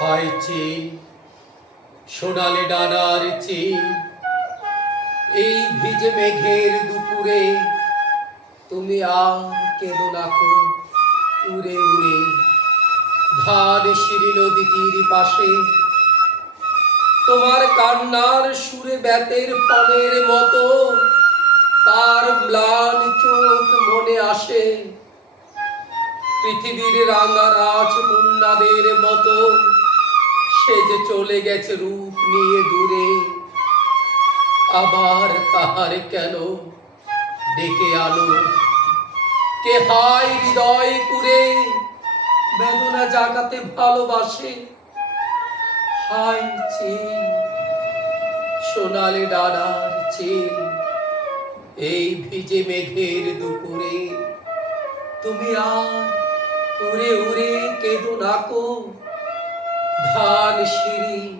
হয় চিন, সোনালে ডানার চিন। এই ভিজে মেঘের দুপুরে তুমি আর কেঁদো নাকো উড়ে উড়ে ধান সিঁড়ি নদী পাশে। তোমার কান্নার সুরে ব্যাতের ফলের মতো তার ম্লান চোখ মনে আসে। পৃথিবীর রাঙা রাজকন্যাদের মতো সে যে চলে গেছে রূপ নিয়ে দূরে, আবার তাহার কেন ডেকে আলো? কে হাই হৃদয় কুরে, বেদনা জাগাতে ভালোবাসে? হায় চিন, সোনালি ডানার চিন, এই ভিজে মেঘের দুপুরে। তুমি আর উড়ে উড়ে কেঁদো নাকো ধান সিঁড়ি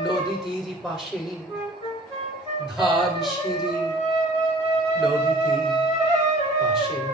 নদী তীর পাশে। ধান সিঁড়ি নদীটির পাশে।